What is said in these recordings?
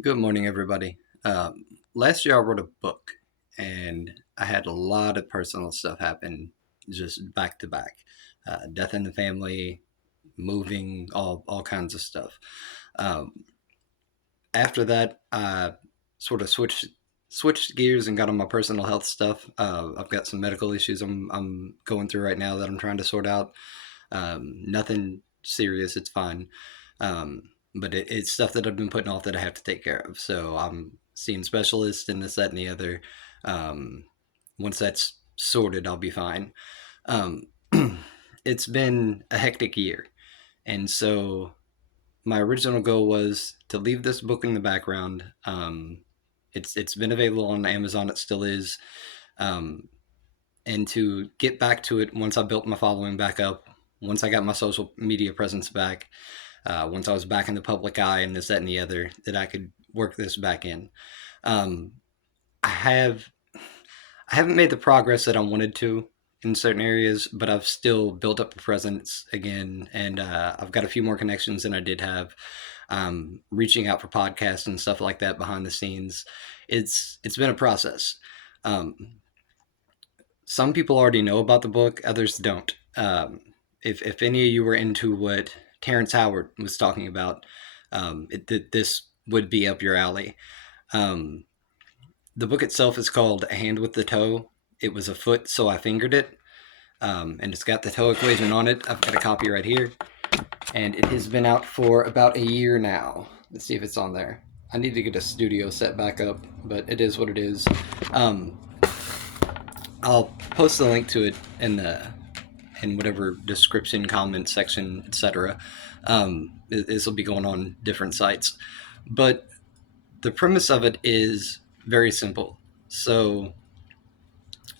Good morning, everybody. Last year I wrote a book, and I had a lot of personal stuff happen just back to back. Death in the family, moving, all kinds of stuff. Um, After that, I sort of switched gears and got on my personal health stuff. I've got some medical issues I'm going through right now that I'm trying to sort out. Nothing serious, it's fine. But it's stuff that I've been putting off that I have to take care of. So I'm seeing specialists and this, that, and the other. Um, Once that's sorted, I'll be fine. Um, it's been a hectic year. And so my original goal was to leave this book in the background. It's been available on Amazon. It still is. Um, and to get back to it once I built my following back up, once I got my social media presence back, once I was back in the public eye and this, that, and the other, that I could work this back in. Um, I have I haven't made the progress that I wanted to in certain areas, but I've still built up a presence again, and I've got a few more connections than I did have. Reaching out for podcasts and stuff like that behind the scenes, it's been a process. Um, some people already know about the book, others don't. If any of you were into what Terrence Howard was talking about, this would be up your alley. Um, the book itself is called A Hand with the Toe. It was a foot, so I fingered it. And it's got the ToE equation on it. I've got a copy right here. And it has been out for about a year now. Let's see if it's on there. I need to get a studio set back up, but it is what it is. Um, I'll post the link to it in whatever description, comment section, etc. This will be going on different sites, but the premise of it is very simple. So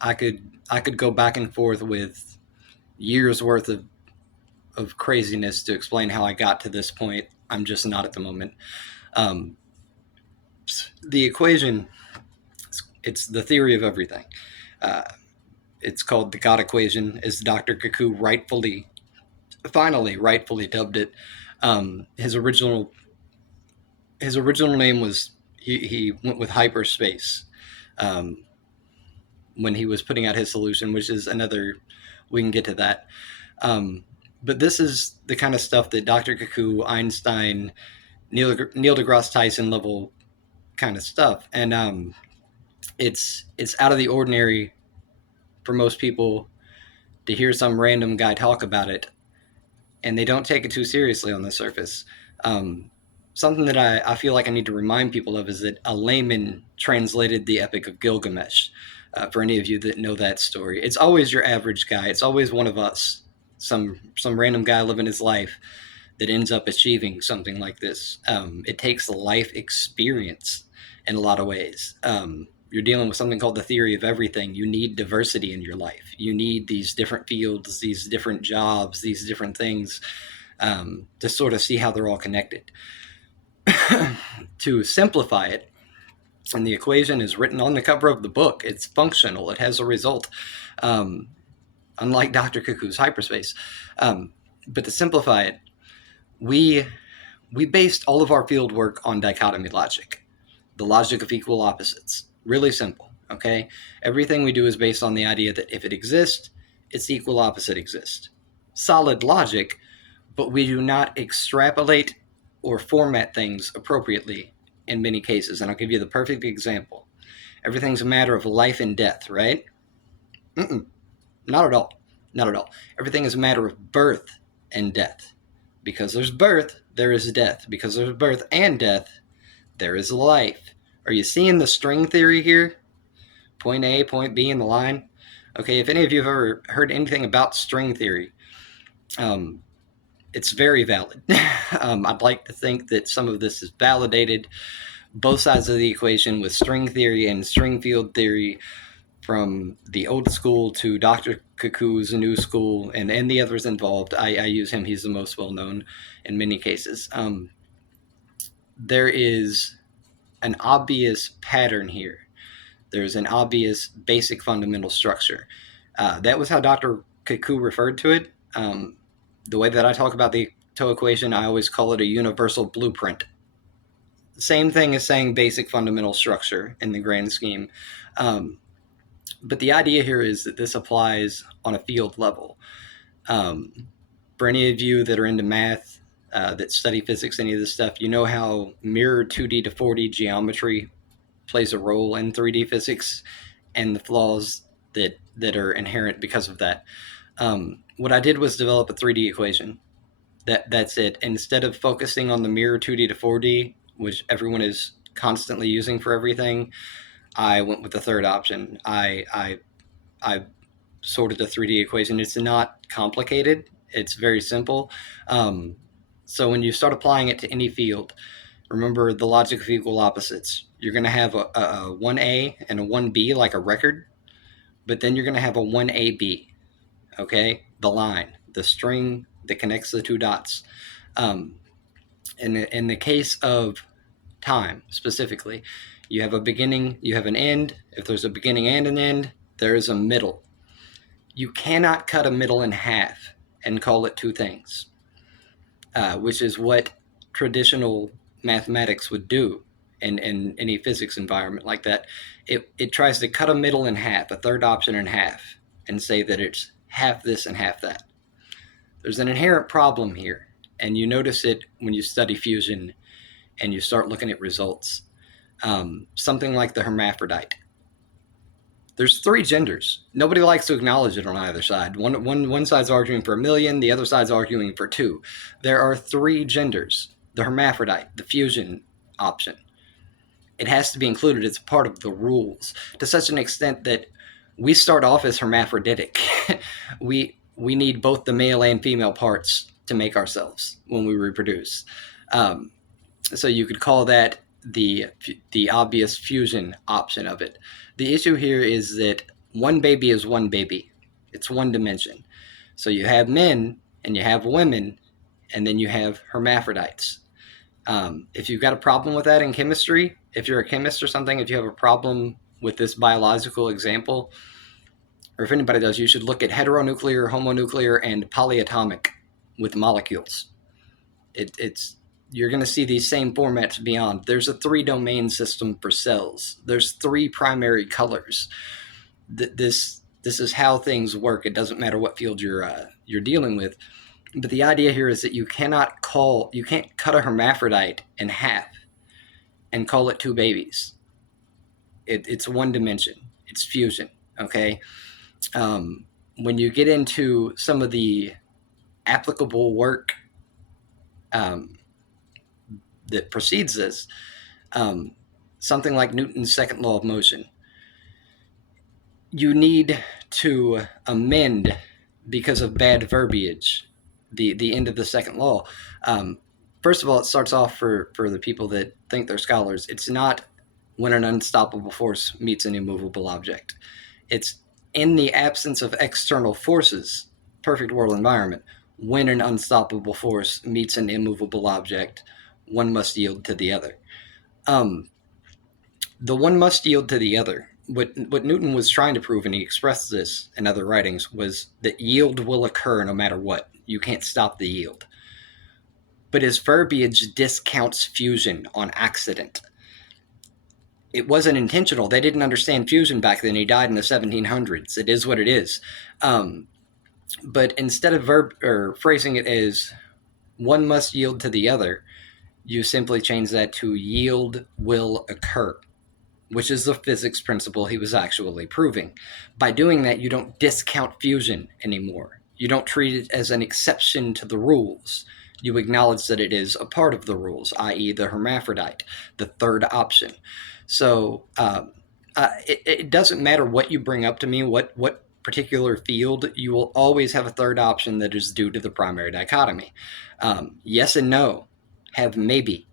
I could go back and forth with years worth of craziness to explain how I got to this point. I'm just not at the moment. Um, the equation, it's the theory of everything. Uh, it's called the God equation, as Dr. Kaku rightfully dubbed it. His original name was he went with hyperspace um, when he was putting out his solution, which is another. We can get to that. But this is the kind of stuff that Dr. Kaku, Einstein, Neil deGrasse Tyson level kind of stuff, and it's out of the ordinary for most people to hear some random guy talk about it, and they don't take it too seriously on the surface. Um, Something that I feel like I need to remind people of is that a layman translated the Epic of Gilgamesh. For any of you that know that story, it's always your average guy. It's always one of us, some random guy living his life that ends up achieving something like this. It takes life experience in a lot of ways. You're dealing with something called the theory of everything. You need diversity in your life. You need these different fields, these different jobs, these different things to sort of see how they're all connected. To simplify it, and the equation is written on the cover of the book, it's functional, it has a result, um, unlike Dr. Cuckoo's hyperspace. Um, but to simplify it, we we based all of our field work on dichotomy logic, the logic of equal opposites. Really simple, okay? Everything we do is based on the idea that if it exists, its equal opposite exists. Solid logic, but we do not extrapolate or format things appropriately in many cases. And I'll give you the perfect example. Everything's a matter of life and death, right? Mm-mm, not at all. Not at all. Everything is a matter of birth and death. Because there's birth, there is death. Because there's birth and death, there is life. Are you seeing the string theory here? Point A, point B in the line? Okay, if any of you have ever heard anything about string theory, um, it's very valid. I'd like to think that some of this is validated. Both sides of the equation with string theory and string field theory, from the old school to Dr. Cuckoo's new school, and the others involved. I use him, he's the most well known in many cases. There is an obvious pattern here. There's an obvious basic fundamental structure. That was how Dr. Cuckoo referred to it. The way that I talk about the ToE equation, I always call it a universal blueprint. Same thing as saying basic fundamental structure in the grand scheme. Um, but the idea here is that this applies on a field level. Um, for any of you that are into math, that study physics, any of this stuff, you know how mirror 2D to 4D geometry plays a role in 3D physics and the flaws that are inherent because of that. What I did was develop a 3D equation. That's it. Instead of focusing on the mirror 2D to 4D, which everyone is constantly using for everything, I went with the third option. I sorted a 3D equation. It's not complicated. It's very simple. Um, so when you start applying it to any field, remember the logic of equal opposites. You're going to have a 1A and a 1B, like a record, but then you're going to have a 1AB, okay? The line, the string that connects the two dots. Um, in the case of time specifically, you have a beginning, you have an end. If there's a beginning and an end, there is a middle. You cannot cut a middle in half and call it two things, which is what traditional mathematics would do in any physics environment like that. It tries to cut a middle in half, a third option in half, and say that it's half this and half that. There's an inherent problem here, and you notice it when you study fusion and you start looking at results. Something like the hermaphrodite. There's three genders. Nobody likes to acknowledge it on either side. One side's arguing for a million, the other side's arguing for two. There are three genders. The hermaphrodite, the fusion option. It has to be included. It's part of the rules to such an extent that we start off as hermaphroditic. we need both the male and female parts to make ourselves when we reproduce. Um, so you could call that the obvious fusion option of it. The issue here is that one baby is one baby. It's one dimension. So you have men and you have women, and then you have hermaphrodites. If you've got a problem with that in chemistry, if you're a chemist or something, if you have a problem with this biological example, or if anybody does, you should look at heteronuclear, homonuclear, and polyatomic with molecules. It's you're going to see these same formats beyond. There's a 3-domain system for cells. There's 3 primary colors. This is how things work. It doesn't matter what field you're dealing with. But the idea here is that you can't cut a hermaphrodite in half and call it two babies. It's one dimension. It's fusion. Okay. When you get into some of the applicable work that precedes this, something like Newton's second law of motion, you need to amend because of bad verbiage the end of the second law. First of all, it starts off for the people that think they're scholars. It's not when an unstoppable force meets an immovable object. It's in the absence of external forces, perfect world environment, when an unstoppable force meets an immovable object, one must yield to the other. The one must yield to the other. What Newton was trying to prove, and he expressed this in other writings, was that yield will occur no matter what. You can't stop the yield. But his verbiage discounts fusion on accident. It wasn't intentional. They didn't understand fusion back then. He died in the 1700s. It is what it is. But instead of phrasing it as one must yield to the other, you simply change that to yield will occur, which is the physics principle he was actually proving. By doing that, you don't discount fusion anymore. You don't treat it as an exception to the rules. You acknowledge that it is a part of the rules, i.e. the hermaphrodite, the third option. So it doesn't matter what you bring up to me, what particular field, you will always have a third option that is due to the primary dichotomy. Yes and no have maybe.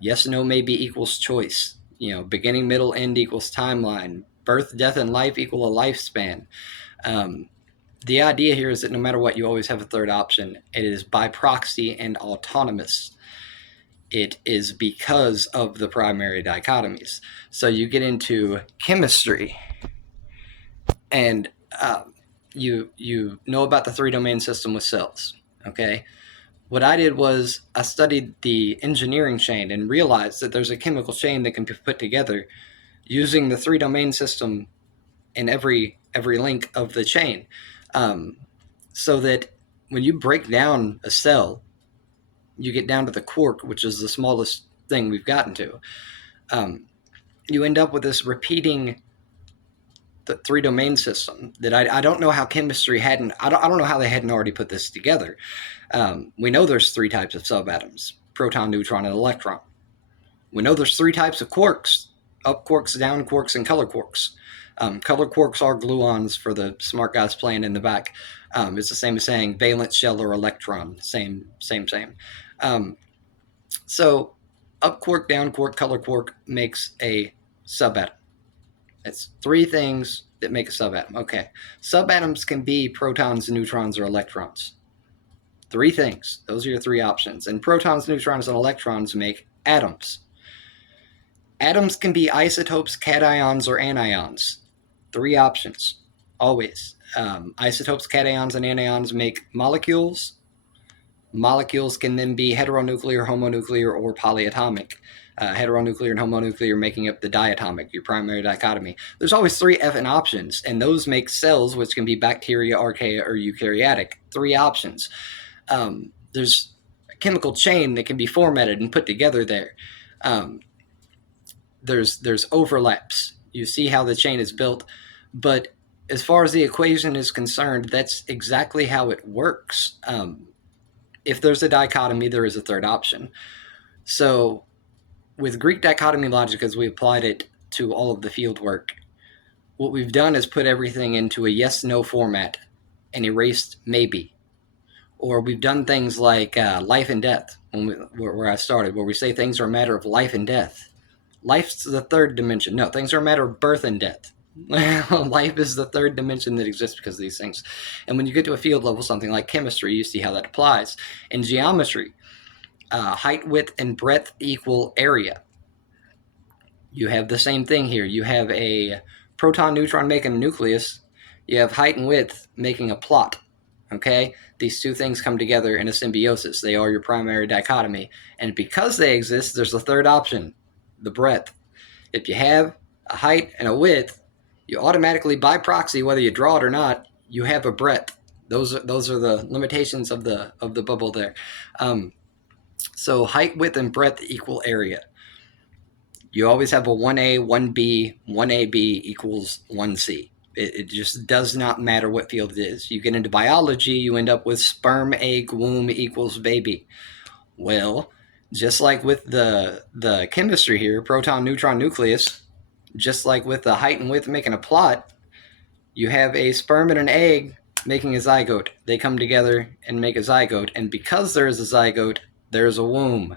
Yes, no, maybe equals choice. Beginning, middle, end equals timeline. Birth, death, and life equal a lifespan. The idea here is that no matter what, you always have a third option. It is by proxy and autonomous. It is because of the primary dichotomies. So you get into chemistry, and you know about the 3-domain system with cells. Okay, What I did was I studied the engineering chain and realized that there's a chemical chain that can be put together using the three domain system in every link of the chain, um, so that when you break down a cell, you get down to the quark, which is the smallest thing we've gotten to. Um, you end up with this repeating the three domain system that I don't know how chemistry hadn't. I don't know how they hadn't already put this together. We know there's three types of subatoms: proton, neutron, and electron. We know there's three types of quarks: up quarks, down quarks, and color quarks. Color quarks are gluons for the smart guys playing in the back. It's the same as saying valence shell or electron. Same. Um, so up quark, down quark, color quark makes a subatom. It's three things that make a subatom. Okay. Subatoms can be protons, neutrons, or electrons. Three things. Those are your three options. And protons, neutrons, and electrons make atoms. Atoms can be isotopes, cations, or anions. Three options. Always. Isotopes, cations, and anions make molecules. Molecules can then be heteronuclear, homonuclear, or polyatomic. Heteronuclear and homonuclear making up the diatomic, your primary dichotomy. There's always three effing options, and those make cells, which can be bacteria, archaea, or eukaryotic. Three options. There's a chemical chain that can be formatted and put together there. There's overlaps. You see how the chain is built, but as far as the equation is concerned, that's exactly how it works. If there's a dichotomy, there is a third option. So with Greek dichotomy logic, as we applied it to all of the field work, what we've done is put everything into a yes-no format and erased maybe. Or we've done things like life and death, where I started, where we say things are a matter of life and death. Life's the third dimension. No, things are a matter of birth and death. Life is the third dimension that exists because of these things. And when you get to a field level, something like chemistry, you see how that applies. In geometry, height, width, and breadth equal area. You have the same thing here. You have a proton, neutron making a nucleus. You have height and width making a plot. Okay? These two things come together in a symbiosis. They are your primary dichotomy. And because they exist, there's a third option, the breadth. If you have a height and a width, you automatically, by proxy, whether you draw it or not, you have a breadth. Those are the limitations of the bubble there. So height, width, and breadth equal area. You always have a 1A, 1B, 1AB equals 1C. It just does not matter what field it is. You get into biology, you end up with sperm, egg, womb equals baby. Well, just like with the chemistry here, proton, neutron, nucleus, just like with the height and width making a plot, you have a sperm and an egg making a zygote. They come together and make a zygote. And because there is a zygote, there's a womb.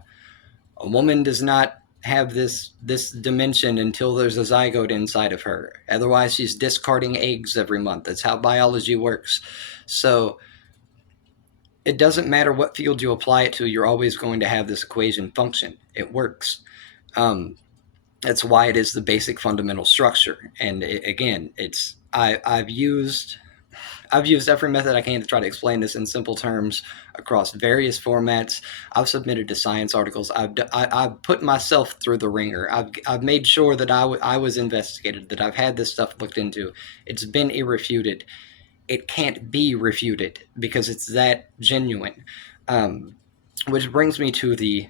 A woman does not have this dimension until there's a zygote inside of her. Otherwise, she's discarding eggs every month. That's how biology works. So it doesn't matter what field you apply it to, you're always going to have this equation function. It works. That's why it is the basic fundamental structure. And I've used every method I can to try to explain this in simple terms across various formats. I've submitted to science articles. I've put myself through the ringer. I've made sure that I was investigated, that I've had this stuff looked into. It's been irrefuted. It can't be refuted because it's that genuine. Which brings me to the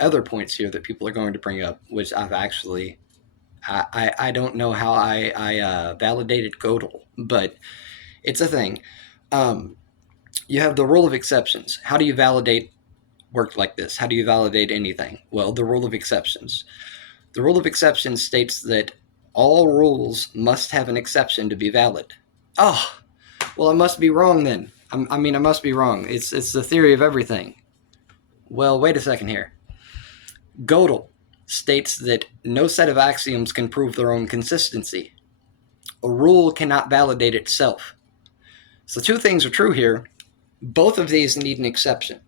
other points here that people are going to bring up, which I've actually, I don't know how I validated Gödel, but it's a thing. You have the rule of exceptions. How do you validate work like this? How do you validate anything? Well, the rule of exceptions. The rule of exceptions states that all rules must have an exception to be valid. Oh, well, I must be wrong then. I must be wrong. It's the theory of everything. Well, wait a second here. Gödel states that no set of axioms can prove their own consistency. A rule cannot validate itself. So two things are true here. Both of these need an exception.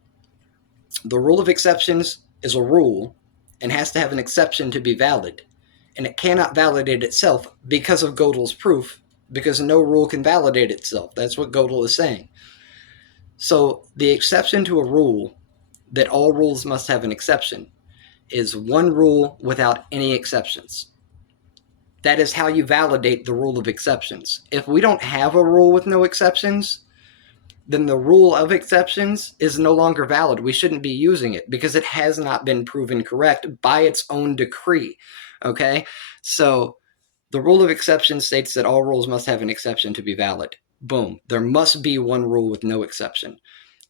The rule of exceptions is a rule and has to have an exception to be valid. And it cannot validate itself because of Gödel's proof, because no rule can validate itself. That's what Gödel is saying. So the exception to a rule that all rules must have an exception is one rule without any exceptions. That is how you validate the rule of exceptions. If we don't have a rule with no exceptions, then the rule of exceptions is no longer valid. We shouldn't be using it because it has not been proven correct by its own decree. Okay? So the rule of exception states that all rules must have an exception to be valid. Boom. There must be one rule with no exception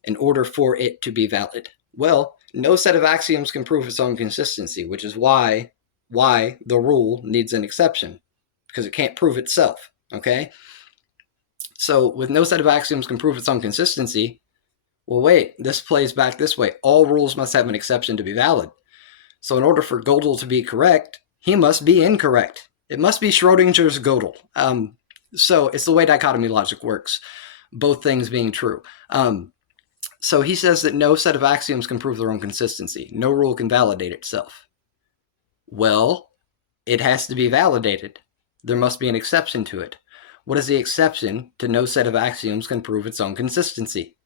in order for it to be valid. Well, no set of axioms can prove its own consistency, which is why the rule needs an exception, because it can't prove itself. Okay? So with no set of axioms can prove its own consistency, well, wait, this plays back this way. All rules must have an exception to be valid. So in order for Gödel to be correct, he must be incorrect. It must be Schrodinger's Gödel. So it's the way dichotomy logic works, both things being true. So he says that no set of axioms can prove their own consistency. No rule can validate itself. Well, it has to be validated. There must be an exception to it. What is the exception to no set of axioms can prove its own consistency?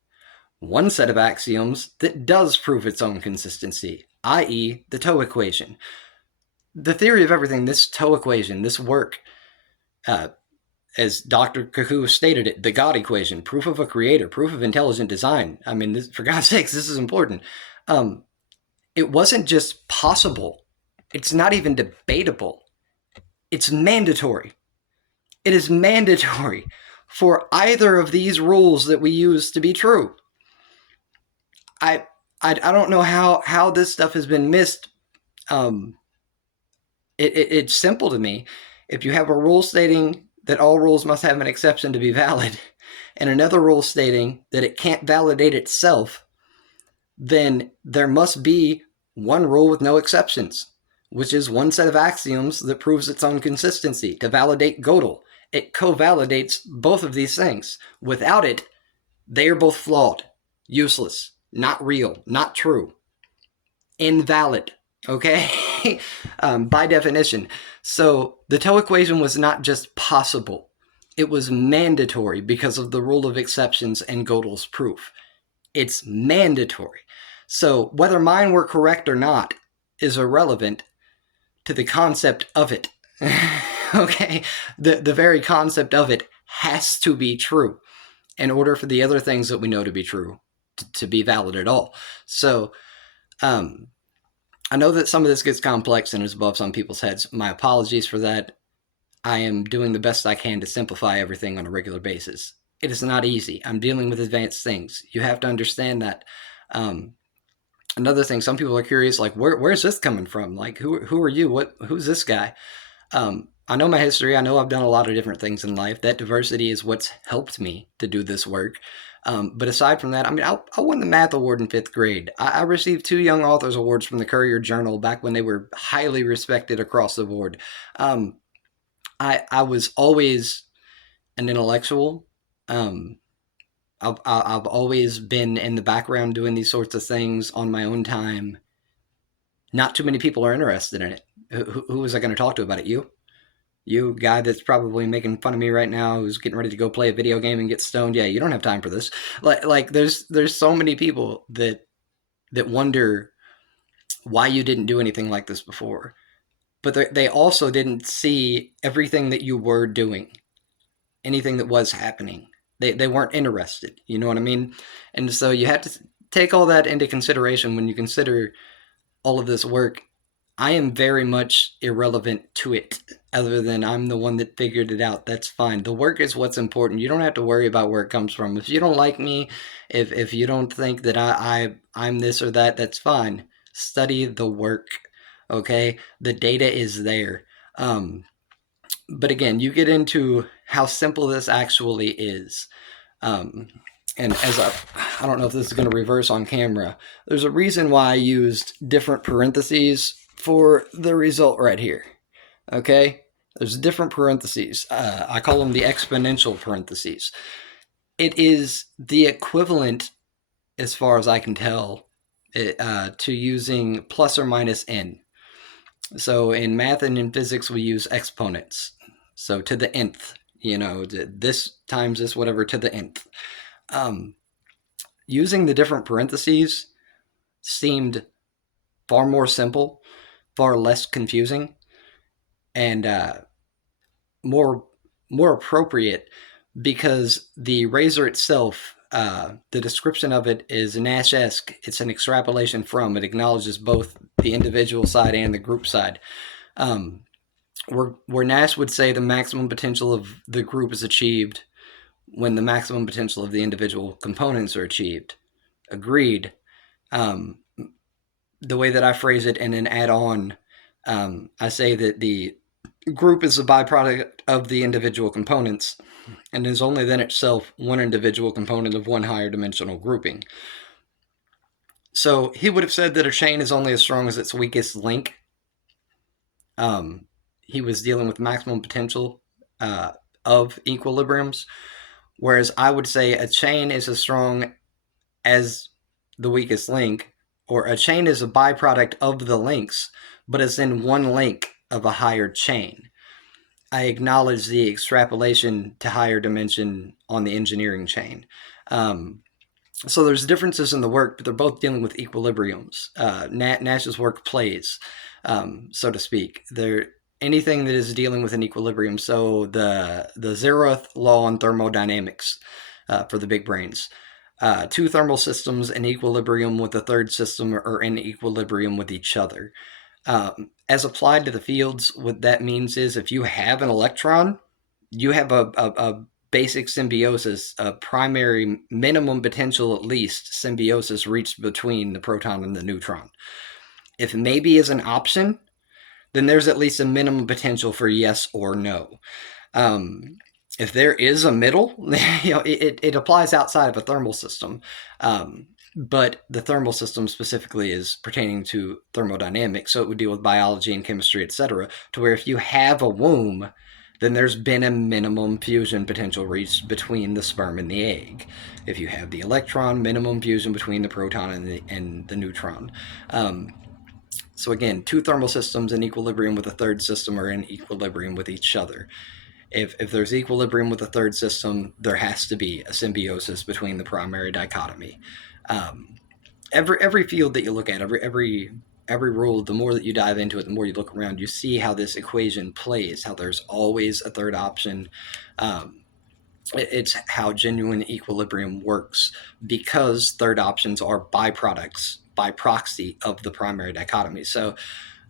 One set of axioms that does prove its own consistency, i.e. the ToE equation. The theory of everything, this ToE equation, this work, as Dr. Kahu stated it, the God equation, proof of a creator, proof of intelligent design. I mean, for God's sakes, this is important. It wasn't just possible. It's not even debatable. It's mandatory. It is mandatory for either of these rules that we use to be true. I don't know how this stuff has been missed. It's simple to me. If you have a rule stating that all rules must have an exception to be valid, and another rule stating that it can't validate itself, then there must be one rule with no exceptions, which is one set of axioms that proves its own consistency to validate Gödel. It co-validates both of these things. Without it, they are both flawed, useless, not real, not true, invalid. Okay? By definition. So the ToE equation was not just possible. It was mandatory because of the rule of exceptions and Gödel's proof. It's mandatory. So whether mine were correct or not is irrelevant to the concept of it. Okay? The very concept of it has to be true in order for the other things that we know to be true to be valid at all. So, I know that some of this gets complex and is above some people's heads. My apologies for that. I am doing the best I can to simplify everything on a regular basis. It is not easy. I'm dealing with advanced things. You have to understand that. Another thing, some people are curious, like, where's this coming from? Like, who are you? Who's this guy? I know my history. I know I've done a lot of different things in life. That diversity is what's helped me to do this work. But aside from that, I mean, I won the math award in 5th grade. I received 2 Young Authors Awards from the Courier Journal back when they were highly respected across the board. I was always an intellectual. I've always been in the background doing these sorts of things on my own time. Not too many people are interested in it. Who was I going to talk to about it? You guy that's probably making fun of me right now, who's getting ready to go play a video game and get stoned. Yeah, you don't have time for this. Like there's so many people that wonder why you didn't do anything like this before. But they also didn't see everything that you were doing, anything that was happening. They weren't interested. You know what I mean? And so you have to take all that into consideration when you consider all of this work. I am very much irrelevant to it, other than I'm the one that figured it out. That's fine. The work is what's important. You don't have to worry about where it comes from. If you don't like me, if you don't think that I'm this or that, that's fine. Study the work, okay? The data is there. But again, you get into how simple this actually is. And as I don't know if this is going to reverse on camera, there's a reason why I used different parentheses for the result right here. Okay? There's different parentheses. I call them the exponential parentheses. It is the equivalent, as far as I can tell, to using plus or minus n. So in math and in physics, we use exponents. So to the nth, this times this, whatever, to the nth. using the different parentheses seemed far more simple, far less confusing, and more more appropriate because the razor itself, the description of it is Nash-esque. It's an extrapolation from. It acknowledges both the individual side and the group side. Um, where Nash would say the maximum potential of the group is achieved when the maximum potential of the individual components are achieved. Agreed. Um, the way that I phrase it and then add on, I say that the group is a byproduct of the individual components and is only then itself one individual component of one higher dimensional grouping. So he would have said that a chain is only as strong as its weakest link. Um, he was dealing with maximum potential of equilibriums, whereas I would say a chain is as strong as the weakest link, or a chain is a byproduct of the links, but is in one link of a higher chain. I acknowledge the extrapolation to higher dimension on the engineering chain. So there's differences in the work, but they're both dealing with equilibriums. Nash's work plays, so to speak. Anything that is dealing with an equilibrium. So the zeroth law on thermodynamics for the big brains. Two thermal systems in equilibrium with the third system are in equilibrium with each other. As applied to the fields, what that means is if you have an electron, you have a basic symbiosis, a primary minimum potential at least symbiosis reached between the proton and the neutron. If maybe is an option, then there's at least a minimum potential for yes or no. If there is a middle, it applies outside of a thermal system. But the thermal system specifically is pertaining to thermodynamics, so it would deal with biology and chemistry, etc. To where if you have a womb, then there's been a minimum fusion potential reached between the sperm and the egg. If you have the electron, minimum fusion between the proton and the neutron. So again, two thermal systems in equilibrium with a third system are in equilibrium with each other. If there's equilibrium with a third system, there has to be a symbiosis between the primary dichotomy. Every field that you look at, every rule, the more that you dive into it, the more you look around, you see how this equation plays, how there's always a third option. It's how genuine equilibrium works because third options are byproducts by proxy of the primary dichotomy. So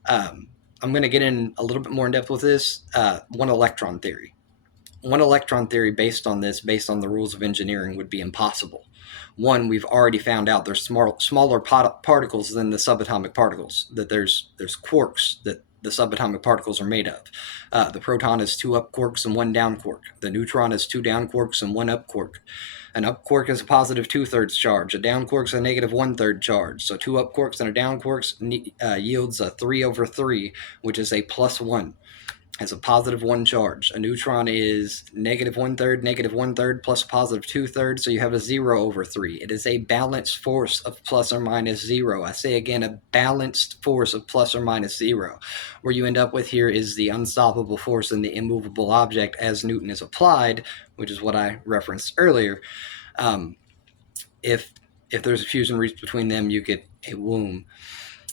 I'm going to get in a little bit more in depth with this. One electron theory. One electron theory based on the rules of engineering would be impossible. One, we've already found out there's smaller particles than the subatomic particles, that there's quarks that the subatomic particles are made of. The proton is 2 up quarks and 1 down quark. The neutron is 2 down quarks and 1 up quark. An up quark is a positive 2/3 charge. A down quark is a negative 1/3 charge. So 2 up quarks and a down quark yields a 3/3, which is a plus 1. Has a positive 1 charge. A neutron is negative 1/3 plus positive 2/3, so you have a 0/3. It is a balanced force of plus or minus 0. I say again, a balanced force of plus or minus 0. Where you end up with here is the unstoppable force in the immovable object as Newton is applied, which is what I referenced earlier. If there's a fusion reached between them, you get a womb.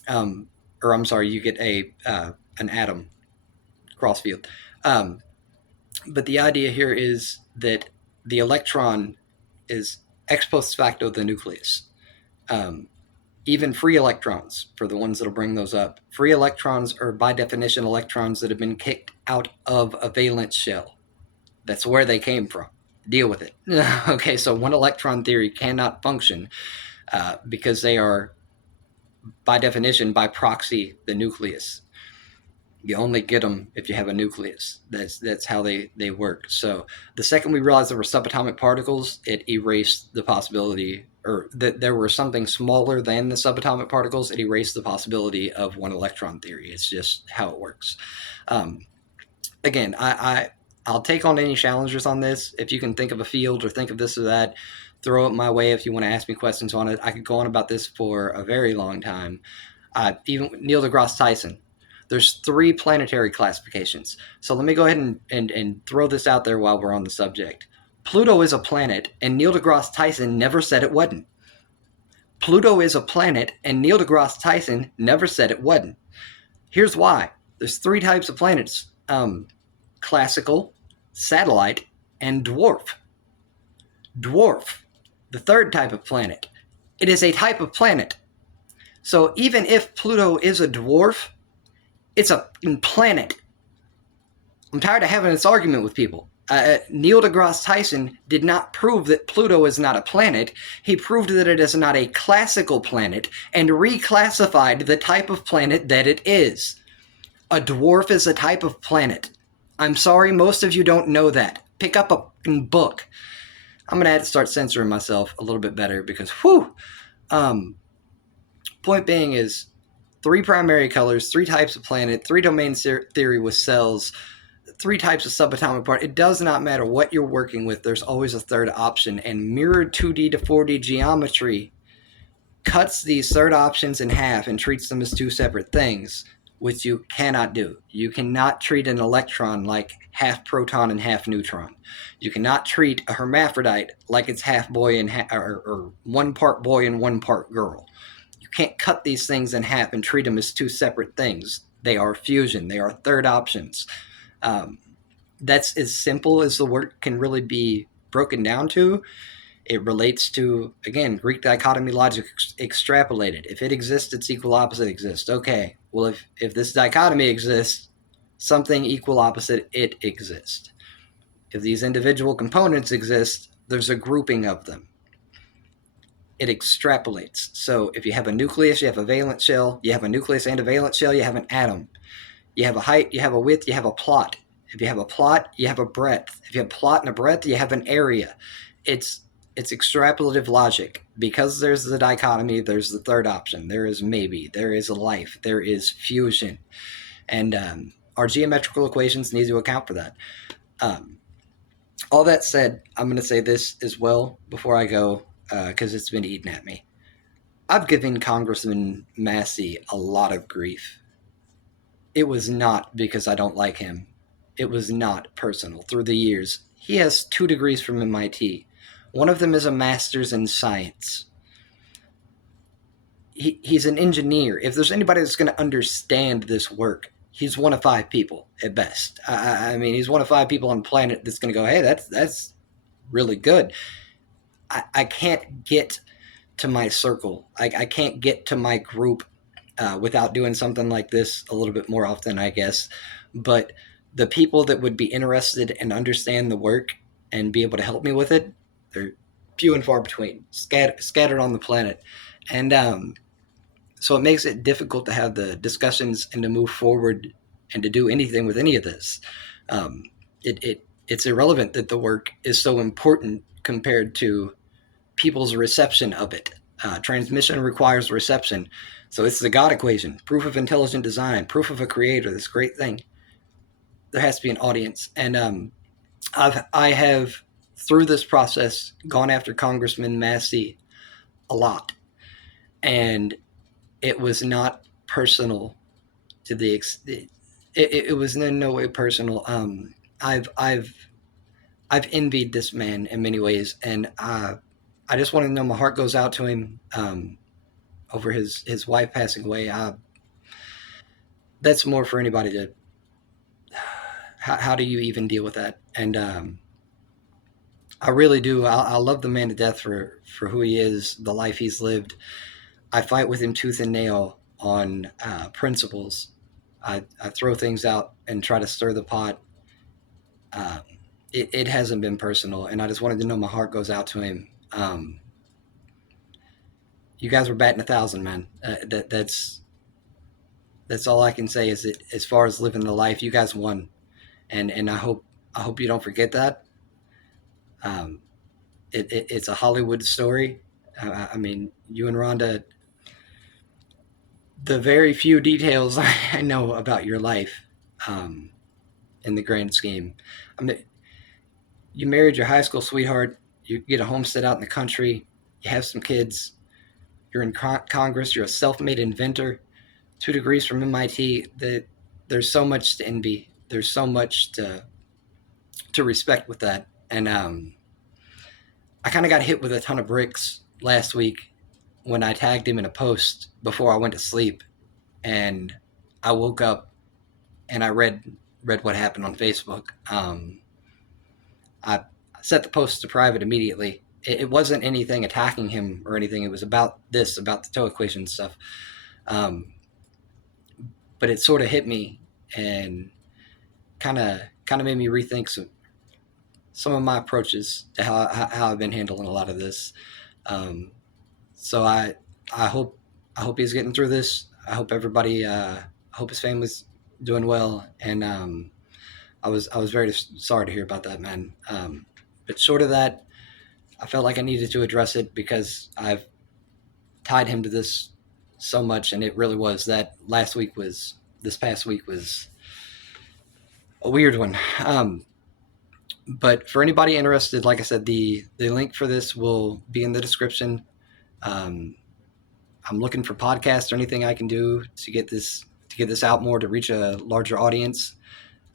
You get an atom crossfield. But the idea here is that the electron is ex post facto the nucleus. Even free electrons, for the ones that'll bring those up, free electrons are by definition electrons that have been kicked out of a valence shell. That's where they came from. Deal with it. Okay, so one electron theory cannot function because they are, by definition, by proxy, the nucleus. You only get them if you have a nucleus. That's how they work. So the second we realized there were subatomic particles, it erased the possibility, or that there were something smaller than the subatomic particles. It erased the possibility of one electron theory. It's just how it works. Again, I'll take on any challengers on this. If you can think of a field or think of this or that, throw it my way if you want to ask me questions on it. I could go on about this for a very long time. Even Neil deGrasse Tyson. There's 3 planetary classifications. So let me go ahead and throw this out there while we're on the subject. Pluto is a planet, and Neil deGrasse Tyson never said it wasn't. Pluto is a planet, and Neil deGrasse Tyson never said it wasn't. Here's why. There's three types of planets. Classical, satellite, and dwarf. Dwarf, the third type of planet. It is a type of planet. So even if Pluto is a dwarf, it's a planet. I'm tired of having this argument with people. Neil deGrasse Tyson did not prove that Pluto is not a planet. He proved that it is not a classical planet and reclassified the type of planet that it is. A dwarf is a type of planet. I'm sorry, most of you don't know that. Pick up a book. I'm going to have to start censoring myself a little bit better because, whew. Point being is 3 primary colors, 3 types of planet, 3 domain theory with cells, 3 types of subatomic part. It does not matter what you're working with. There's always a third option. And mirrored 2D to 4D geometry cuts these third options in half and treats them as 2 separate things, which you cannot do. You cannot treat an electron like half proton and half neutron. You cannot treat a hermaphrodite like it's half boy and or 1 part boy and 1 part girl. You can't cut these things in half and treat them as 2 separate things. They are fusion. They are third options. That's as simple as the work can really be broken down to. It relates to, again, Greek dichotomy logic extrapolated. If it exists, its equal opposite exists. Okay, well, if this dichotomy exists, something equal opposite it exists. If these individual components exist, there's a grouping of them. It extrapolates. So if you have a nucleus, you have a valence shell. You have a nucleus and a valence shell, you have an atom. You have a height, you have a width, you have a plot. If you have a plot, you have a breadth. If you have a plot and a breadth, you have an area. It's extrapolative logic. Because there's the dichotomy, there's the third option. There is maybe, there is life, there is fusion. And our geometrical equations need to account for that. All that said, I'm going to say this as well before I go, because it's been eating at me. I've given Congressman Massey a lot of grief. It was not because I don't like him. It was not personal. Through the years, he has 2 degrees from MIT. One of them is a master's in science. He's an engineer. If there's anybody that's going to understand this work, he's one of 5 people at best. I mean, he's one of 5 people on the planet that's going to go, hey, that's really good. I can't get to my circle. I can't get to my group without doing something like this a little bit more often, I guess. But the people that would be interested and understand the work and be able to help me with it, they're few and far between, scattered on the planet. And so it makes it difficult to have the discussions and to move forward and to do anything with any of this. It's irrelevant that the work is so important compared to people's reception of it. Transmission requires reception. So it's the God equation, proof of intelligent design, proof of a creator, this great thing. There has to be an audience. And I have, through this process, gone after Congressman Massey a lot. And it was not personal to the extent, it was in no way personal. I've envied this man in many ways, and I just want to know my heart goes out to him over his wife passing away. That's more for anybody to. How do you even deal with that? And I really do. I love the man to death for who he is, the life he's lived. I fight with him tooth and nail on principles. I throw things out and try to stir the pot. It hasn't been personal, and I just wanted to know my heart goes out to him. You guys were batting 1,000, man. That's all I can say. Is that as far as living the life, you guys won, and I hope you don't forget that. It's a Hollywood story. I mean, you and Rhonda. The very few details I know about your life, in the grand scheme. I mean, you married your high school sweetheart. You get a homestead out in the country. You have some kids. You're in Congress. You're a self-made inventor. 2 degrees from MIT. There's so much to envy. There's so much to respect with that. And I kind of got hit with a ton of bricks last week when I tagged him in a post before I went to sleep, and I woke up and I read what happened on Facebook. I set the post to private immediately. It wasn't anything attacking him or anything. It was about about the ToE equation stuff. Um, but it sort of hit me and kind of made me rethink some of my approaches to how I've been handling a lot of this. Um, so I hope he's getting through this. I hope everybody I hope his family's doing well. And I was very sorry to hear about that, man. But short of that, I felt like I needed to address it because I've tied him to this so much, and it really was that this past week was a weird one. But for anybody interested, like I said, the link for this will be in the description. Um, I'm looking for podcasts or anything I can do to get this out more to reach a larger audience.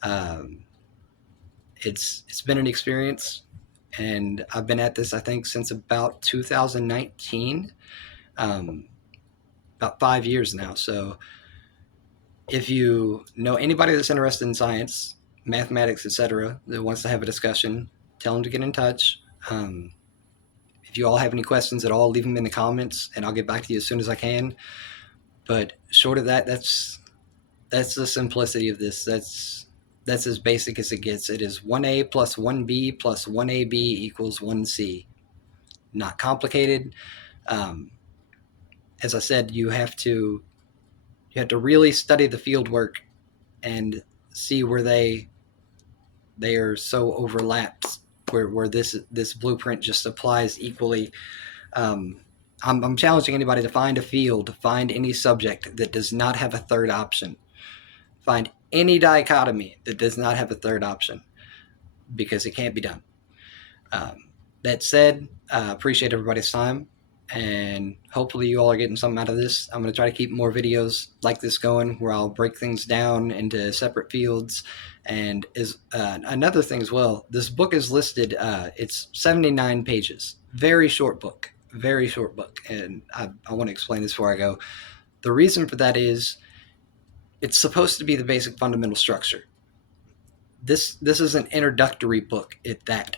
Um, it's been an experience, and I've been at this I think since about 2019, about 5 years now. So if you know anybody that's interested in science, mathematics, etc., that wants to have a discussion, tell them to get in touch. If you all have any questions at all, leave them in the comments, and I'll get back to you as soon as I can. But short of that, that's the simplicity of this. That's as basic as it gets. It is 1A plus 1B plus 1AB equals 1C. Not complicated. Um, as I said, you have to really study the field work and see where they are so overlapped, where this blueprint just applies equally. Um, I'm challenging anybody to find a field, find any subject that does not have a third option. Find any dichotomy that does not have a third option, because it can't be done. That said, appreciate everybody's time, and hopefully you all are getting something out of this. I'm going to try to keep more videos like this going, where I'll break things down into separate fields. And is another thing as well, this book is listed, it's 79 pages. Very short book. Very short book. And I want to explain this before I go. The reason for that is it's supposed to be the basic fundamental structure. This is an introductory book at that.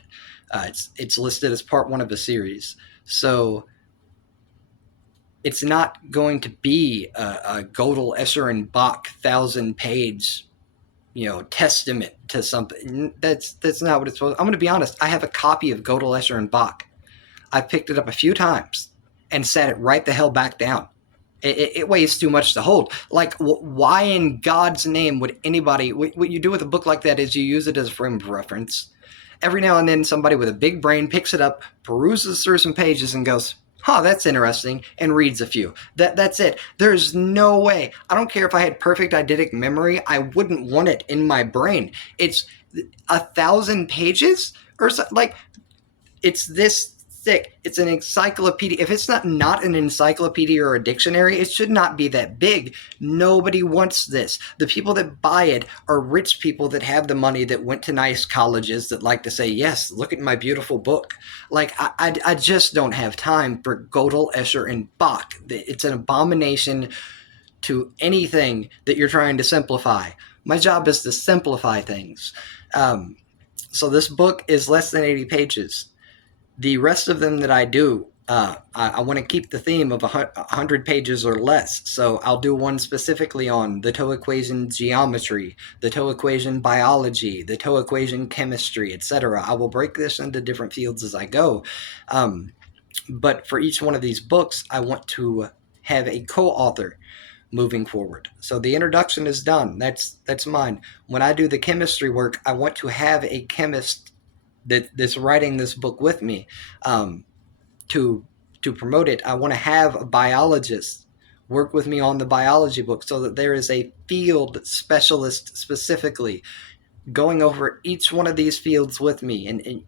It's listed as part one of a series. So it's not going to be a Gödel, Escher, and Bach 1,000-page, testament to something. That's not what it's supposed. I'm going to be honest. I have a copy of Gödel, Escher, and Bach. I picked it up a few times and sat it right the hell back down. It weighs too much to hold. Like, why in God's name would anybody? What you do with a book like that is you use it as a frame of reference. Every now and then, somebody with a big brain picks it up, peruses through some pages, and goes, "Huh, that's interesting," and reads a few. That's it. There's no way. I don't care if I had perfect eidetic memory. I wouldn't want it in my brain. It's 1,000 pages or so, like, it's this thick. It's an encyclopedia. If it's not an encyclopedia or a dictionary, it should not be that big. Nobody wants this. The people that buy it are rich people that have the money, that went to nice colleges, that like to say, "Yes, look at my beautiful book." Like, I just don't have time for Gödel, Escher, and Bach. It's an abomination to anything that you're trying to simplify. My job is to simplify things. So this book is less than 80 pages. The rest of them that I do, I want to keep the theme of 100 pages or less. So I'll do one specifically on the ToE equation geometry, the ToE equation biology, the ToE equation chemistry, etc. I will break this into different fields as I go. But for each one of these books, I want to have a co-author moving forward. So the introduction is done. That's mine. When I do the chemistry work, I want to have a chemist that's writing this book with me, to promote it. I want to have a biologist work with me on the biology book, so that there is a field specialist specifically going over each one of these fields with me. And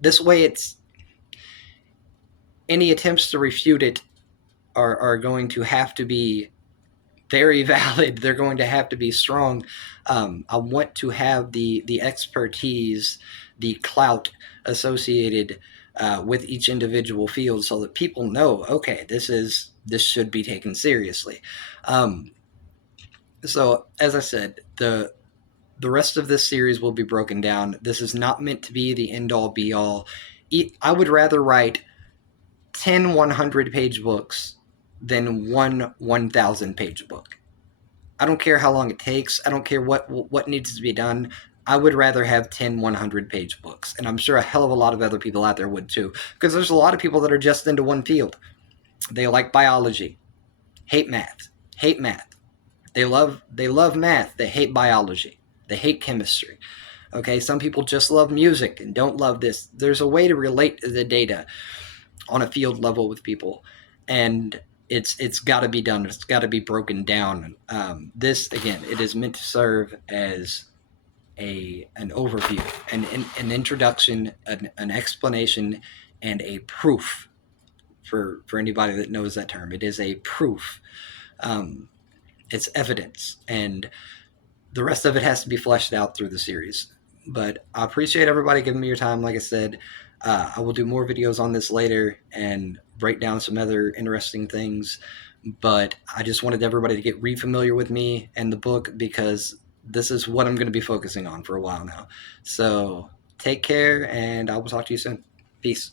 this way, it's any attempts to refute it are going to have to be very valid. They're going to have to be strong. I want to have the expertise, the clout associated with each individual field, so that people know, okay, this should be taken seriously. Um, so as I said, the rest of this series will be broken down. This is not meant to be the end all be all. I would rather write 10 100-page books than one 1,000-page book. I don't care how long it takes. I don't care what needs to be done. I would rather have 10 100-page books. And I'm sure a hell of a lot of other people out there would too. Because there's a lot of people that are just into one field. They like biology, hate math, hate math. They love math. They hate biology. They hate chemistry. Okay, some people just love music and don't love this. There's a way to relate the data on a field level with people, and it's got to be done. It's got to be broken down. This again, it is meant to serve as an overview, an introduction, an explanation, and a proof for anybody that knows that term. It is a proof. Um, it's evidence, and the rest of it has to be fleshed out through the series. But I appreciate everybody giving me your time. Like I said, I will do more videos on this later and break down some other interesting things. But I just wanted everybody to get re-familiar with me and the book, because this is what I'm going to be focusing on for a while now. So take care, and I will talk to you soon. Peace.